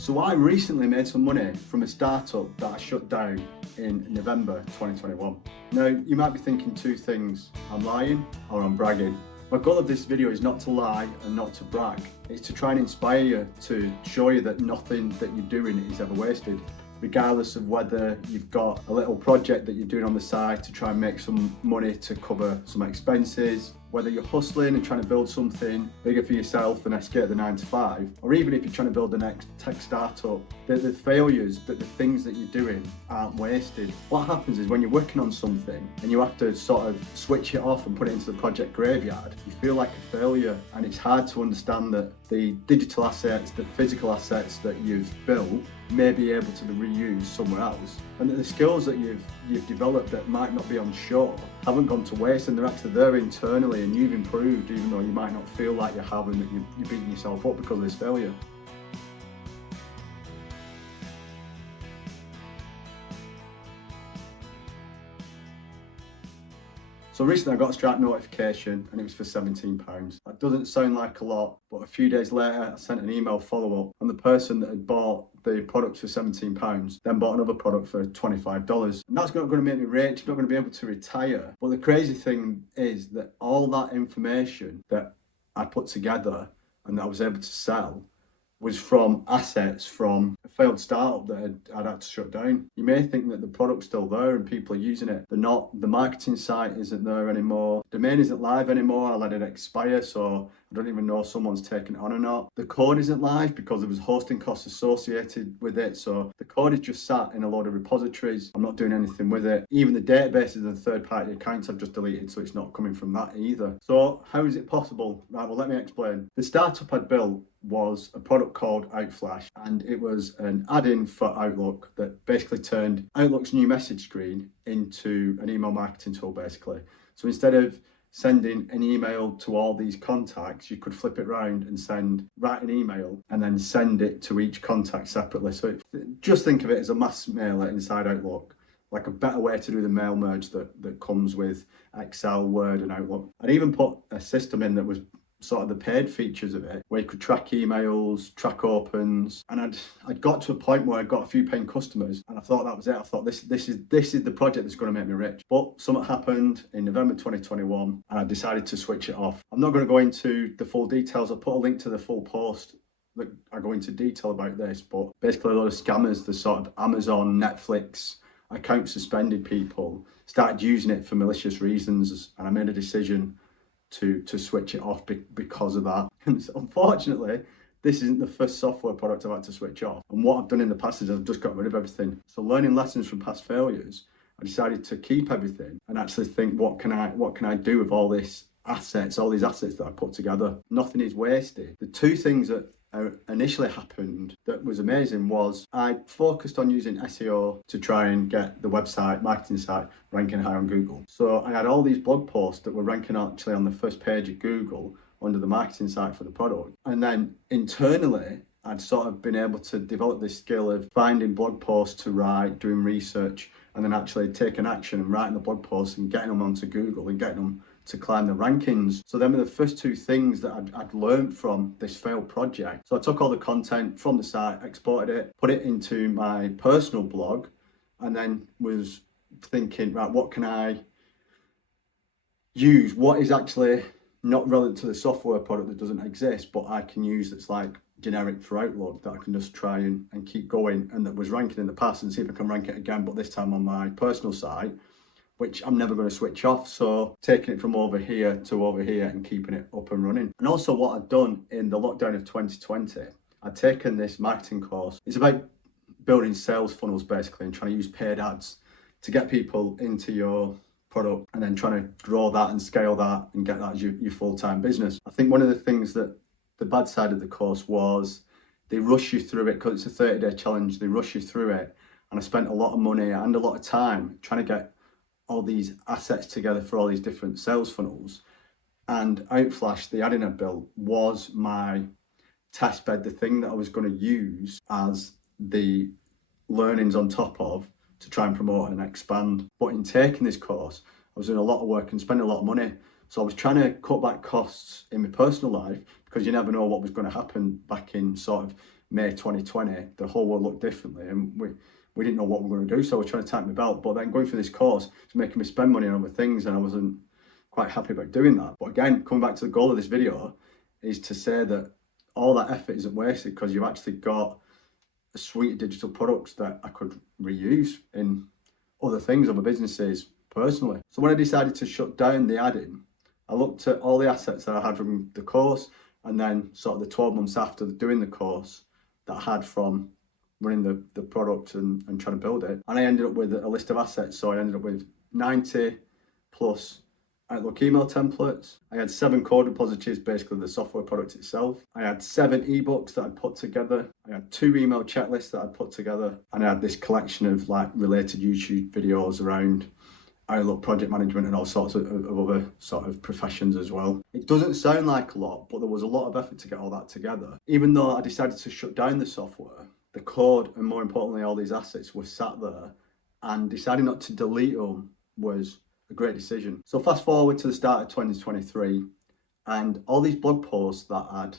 So I recently made some money from a startup that I shut down in November 2021. Now, you might be thinking two things: I'm lying or I'm bragging. My goal of this video is not to lie and not to brag. It's to try and inspire you, to show you that nothing that you're doing is ever wasted. Regardless of whether you've got a little project that you're doing on the side to try and make some money to cover some expenses, whether you're hustling and trying to build something bigger for yourself and escape the 9 to 5, or even if you're trying to build the next tech startup, the failures, the things that you're doing aren't wasted. What happens is when you're working on something and you have to sort of switch it off and put it into the project graveyard, you feel like a failure, and it's hard to understand that the digital assets, the physical assets that you've built may be able to be reused somewhere else, and that the skills that you've developed that might not be on show haven't gone to waste, and they're actually there internally, and you've improved even though you might not feel like you have, and that you're beating yourself up because of this failure. So recently I got a Stripe notification and it was for £17. That doesn't sound like a lot, but a few days later I sent an email follow-up, and the person that had bought the product for £17 then bought another product for $25. And that's not going to make me rich, not going to be able to retire. But the crazy thing is that all that information that I put together and that I was able to sell was from assets from a failed startup that I'd had to shut down. You may think that the product's still there and people are using it. They're not. The marketing site isn't there anymore. Domain isn't live anymore. I let it expire, so I don't even know if someone's taken it on or not. The code isn't live because there was hosting costs associated with it, so the code is just sat in a load of repositories. I'm not doing anything with it. Even the databases and third-party accounts I've just deleted, so it's not coming from that either. So how is it possible? Right, well, let me explain. The startup I'd built was a product called Outflash, and it was an add-in for Outlook that basically turned Outlook's new message screen into an email marketing tool, basically. So instead of sending an email to all these contacts, you could flip it around and write an email and then send it to each contact separately. So just think of it as a mass mailer inside Outlook, like a better way to do the mail merge that comes with Excel, Word and Outlook. I'd even put a system in that was sort of the paid features of it, where you could track emails, track opens, and I'd got to a point where I got a few paying customers, and I thought that was it. I thought this is the project that's going to make me rich. But something happened in November 2021, and I decided to switch it off. I'm not going to go into the full details. I'll put a link to the full post that I go into detail about this, but basically a lot of scammers, the sort of Amazon, Netflix, account suspended people, started using it for malicious reasons, and I made a decision to switch it off because of that. And so unfortunately, this isn't the first software product I've had to switch off. And what I've done in the past is I've just got rid of everything. So learning lessons from past failures, I decided to keep everything and actually think, what can I do with all these assets that I put together? Nothing is wasted. The two things that initially happened that was amazing was I focused on using SEO to try and get the website, marketing site, ranking high on Google. So I had all these blog posts that were ranking actually on the first page of Google under the marketing site for the product. And then internally, I'd sort of been able to develop this skill of finding blog posts to write, doing research, and then actually taking action and writing the blog posts and getting them onto Google and getting them to climb the rankings. So them were the first two things that I'd learned from this failed project. So I took all the content from the site, exported it, put it into my personal blog, and then was thinking, right, what can I use? What is actually not relevant to the software product that doesn't exist, but I can use that's like generic for Outlook, that I can just try and keep going, and that was ranking in the past, and see if I can rank it again, but this time on my personal site, which I'm never going to switch off. So taking it from over here to over here and keeping it up and running. And also what I'd done in the lockdown of 2020, I'd taken this marketing course. It's about building sales funnels basically, and trying to use paid ads to get people into your product, and then trying to grow that and scale that and get that as your full-time business. I think one of the things that the bad side of the course was they rush you through it because it's a 30-day challenge. They rush you through it. And I spent a lot of money and a lot of time trying to get all these assets together for all these different sales funnels. And Outflash, the add-in I built, was my test bed, the thing that I was going to use as the learnings on top of to try and promote and expand. But in taking this course, I was doing a lot of work and spending a lot of money. So I was trying to cut back costs in my personal life, because you never know what was going to happen back in sort of May 2020, the whole world looked differently, and we didn't know what we were going to do, so we were trying to tighten my belt. But then going through this course was making me spend money on other things, and I wasn't quite happy about doing that. But again, coming back to the goal of this video is to say that all that effort isn't wasted, because you've actually got a suite of digital products that I could reuse in other things, other businesses, personally. So when I decided to shut down the adding, I looked at all the assets that I had from the course, and then sort of the 12 months after doing the course that I had from running the product and trying to build it. And I ended up with a list of assets. So I ended up with 90 plus Outlook email templates. I had 7 code repositories, basically the software product itself. I had 7 ebooks that I'd put together. I had 2 email checklists that I'd put together. And I had this collection of like related YouTube videos around Outlook project management and all sorts of other sort of professions as well. It doesn't sound like a lot, but there was a lot of effort to get all that together. Even though I decided to shut down the software, the code, and more importantly, all these assets were sat there, and deciding not to delete them was a great decision. So fast forward to the start of 2023, and all these blog posts that I'd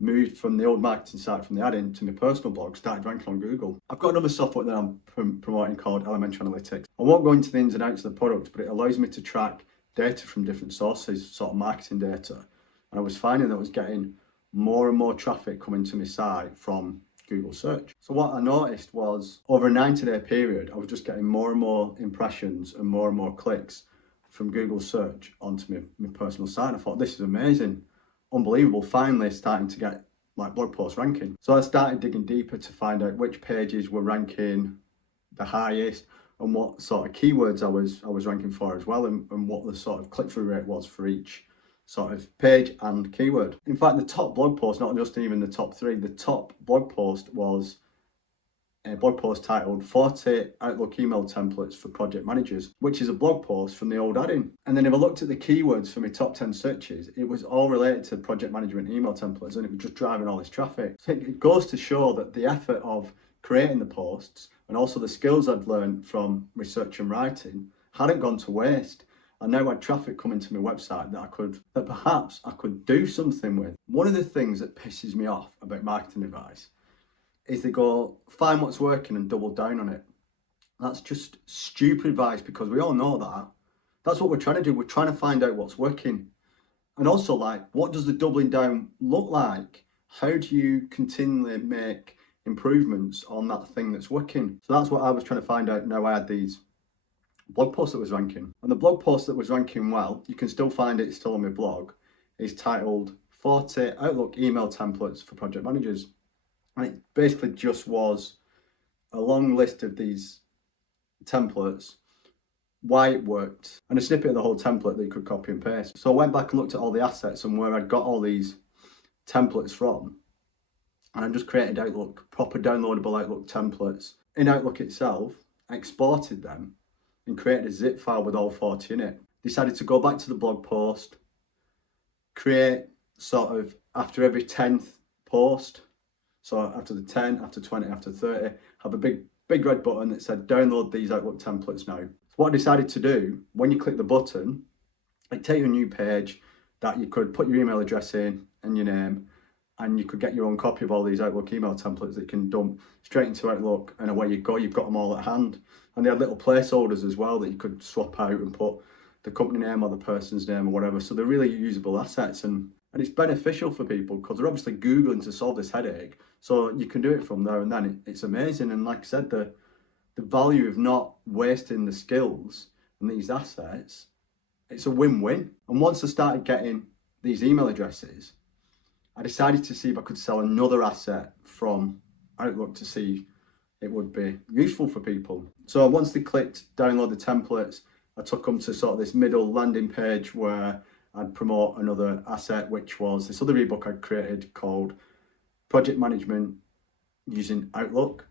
moved from the old marketing site, from the add-in, to my personal blog, started ranking on Google. I've got another software that I'm promoting called Elementary Analytics. I won't go into the ins and outs of the product, but it allows me to track data from different sources, sort of marketing data. And I was finding that I was getting more and more traffic coming to my site from Google search. So what I noticed was over a 90-day period, I was just getting more and more impressions and more clicks from Google search onto my personal site. I thought, this is amazing, unbelievable, finally starting to get like blog post ranking. So I started digging deeper to find out which pages were ranking the highest and what sort of keywords I was ranking for as well, and what the sort of click-through rate was for each sort of page and keyword. In fact, the top blog post, not just even the top 3, the top blog post was a blog post titled 40 Outlook email templates for project managers, which is a blog post from the old add-in. And then if I looked at the keywords for my top 10 searches, it was all related to project management email templates, and it was just driving all this traffic. So it goes to show that the effort of creating the posts and also the skills I'd learned from research and writing hadn't gone to waste. I now had traffic coming to my website that perhaps I could do something with. One of the things that pisses me off about marketing advice is they go, find what's working and double down on it. That's just stupid advice, because we all know that. That's what we're trying to do. We're trying to find out what's working. And also, like, what does the doubling down look like? How do you continually make improvements on that thing that's working? So that's what I was trying to find out. Now I had these blog post that was ranking, and the blog post that was ranking well, you can still find it, still on my blog, is titled 40 Outlook email templates for project managers. And it basically just was a long list of these templates, why it worked, and a snippet of the whole template that you could copy and paste. So I went back and looked at all the assets and where I'd got all these templates from, and I just created Outlook, proper downloadable Outlook templates. In Outlook itself, I exported them and created a zip file with all 40 in it. Decided to go back to the blog post, create sort of after every 10th post, so after the 10, after 20, after 30, have a big red button that said download these Outlook templates now. So what I decided to do, when you click the button, it takes you a new page that you could put your email address in and your name, and you could get your own copy of all these Outlook email templates that you can dump straight into Outlook, and away you go, you've got them all at hand. And they had little placeholders as well that you could swap out and put the company name or the person's name or whatever. So they're really usable assets, and it's beneficial for people because they're obviously Googling to solve this headache. So you can do it from there and then. It's amazing. And like I said, the value of not wasting the skills and these assets, it's a win-win. And once I started getting these email addresses, I decided to see if I could sell another asset from Outlook to see it would be useful for people. So once they clicked download the templates, I took them to sort of this middle landing page where I'd promote another asset, which was this other ebook I'd created called Project Management Using Outlook.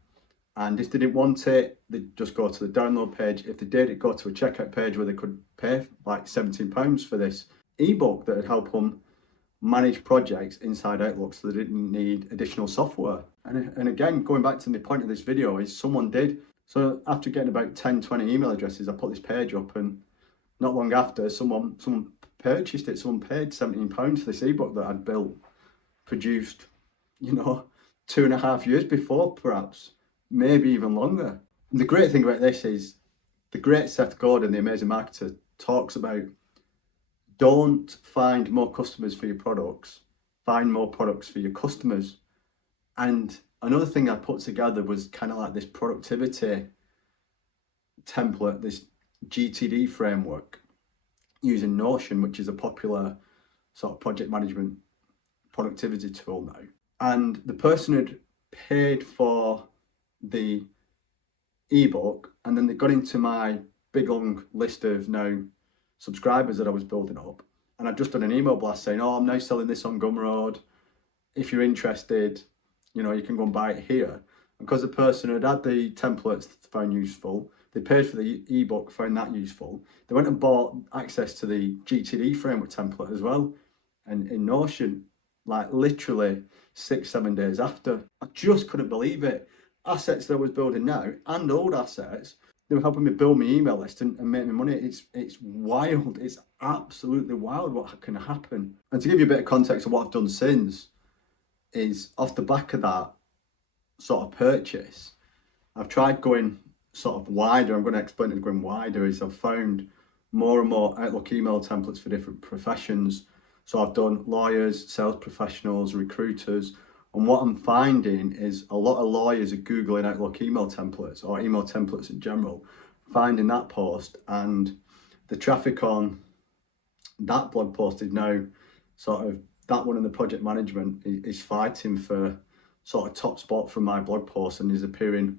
And if they didn't want it, they'd just go to the download page. If they did, it'd go to a checkout page where they could pay like £17 for this ebook that would help them manage projects inside Outlook, so they didn't need additional software. And again, going back to the point of this video, is someone did. So after getting about 10-20 email addresses, I put this page up, and not long after, someone purchased it. Someone paid £17 for this ebook that I'd built, produced, 2.5 years before, perhaps, maybe even longer. And the great thing about this is the great Seth Godin, the amazing marketer, talks about don't find more customers for your products, find more products for your customers. And another thing I put together was kind of like this productivity template, this GTD framework using Notion, which is a popular sort of project management productivity tool now. And the person had paid for the ebook, and then they got into my big long list of now subscribers that I was building up. And I'd just done an email blast saying, oh, I'm now selling this on Gumroad. If you're interested, you can go and buy it here. And because the person had had the templates found useful, they paid for the ebook, found that useful. They went and bought access to the GTD framework template as well, and in Notion, like literally 6-7 days after. I just couldn't believe it. Assets that I was building now and old assets, they were helping me build my email list and make me money. It's wild. It's absolutely wild what can happen. And to give you a bit of context of what I've done since, is off the back of that sort of purchase, I've tried going sort of wider. I'm going to explain it going wider. Is I've found more and more Outlook email templates for different professions. So I've done lawyers, sales professionals, recruiters, and what I'm finding is a lot of lawyers are Googling Outlook email templates or email templates in general, finding that post, and the traffic on that blog post is now sort of, that one in the project management is fighting for sort of top spot from my blog post and is appearing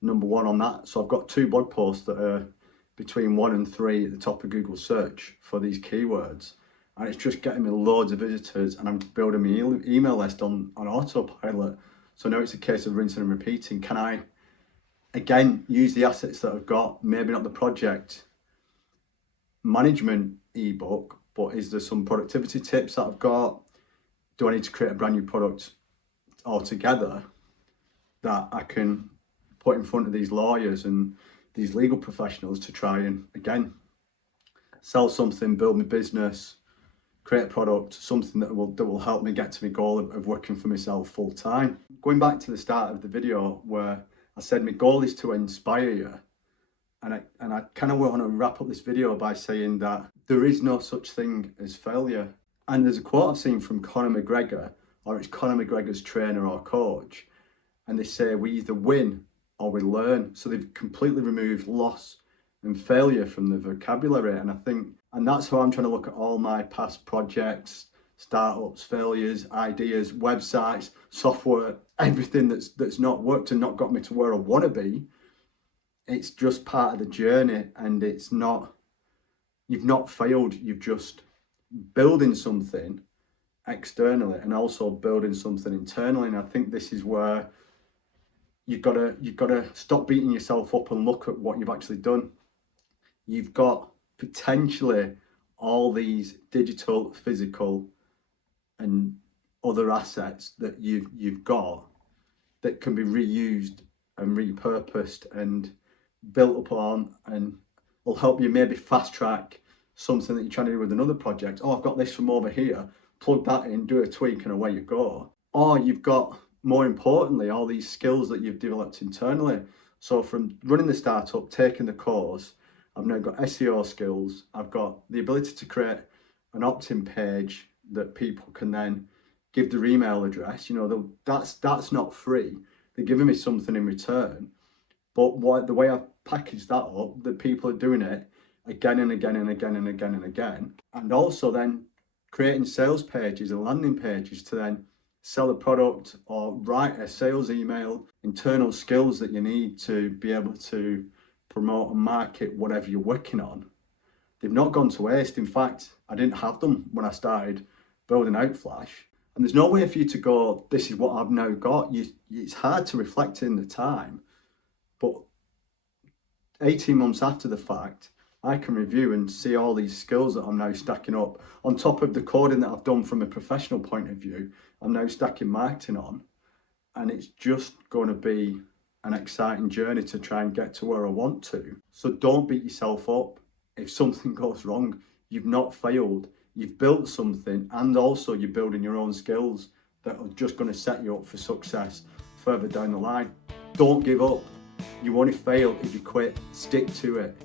number one on that. So I've got 2 blog posts that are between 1 and 3 at the top of Google search for these keywords, and it's just getting me loads of visitors, and I'm building my email list on autopilot. So now it's a case of rinsing and repeating. Can I again use the assets that I've got, maybe not the project management ebook, but is there some productivity tips that I've got? Do I need to create a brand new product altogether that I can put in front of these lawyers and these legal professionals to try and again sell something, build my business, create a product, something that will help me get to my goal of working for myself full time. Going back to the start of the video where I said my goal is to inspire you, and I kind of want to wrap up this video by saying that there is no such thing as failure. And there's a quote I've seen from Conor McGregor, or it's Conor McGregor's trainer or coach, and they say we either win or we learn. So they've completely removed loss and failure from the vocabulary. And I think, and that's how I'm trying to look at all my past projects, startups, failures, ideas, websites, software, everything that's not worked and not got me to where I want to be. It's just part of the journey, and it's not, you've not failed, you've just building something externally and also building something internally. And I think this is where you've got to stop beating yourself up and look at what you've actually done. You've got potentially all these digital, physical, and other assets that you've got that can be reused and repurposed and built upon, and will help you maybe fast track something that you're trying to do with another project. Oh, I've got this from over here, plug that in, do a tweak, and away you go. Or you've got, more importantly, all these skills that you've developed internally. So from running the startup, taking the course, I've now got SEO skills. I've got the ability to create an opt-in page that people can then give their email address. That's not free. They're giving me something in return. But the way I've packaged that up, that people are doing it again and again and again and again and again. And also then creating sales pages and landing pages to then sell a product or write a sales email, internal skills that you need to be able to promote and market whatever you're working on. They've not gone to waste. In fact, I didn't have them when I started building Outflash. And there's no way for you to go, this is what I've now got. It's hard to reflect in the time, but 18 months after the fact, I can review and see all these skills that I'm now stacking up on top of the coding that I've done from a professional point of view. I'm now stacking marketing on, and it's just going to be an exciting journey to try and get to where I want to. So don't beat yourself up. If something goes wrong, you've not failed. You've built something, and also you're building your own skills that are just going to set you up for success further down the line. Don't give up. You only fail if you quit. Stick to it.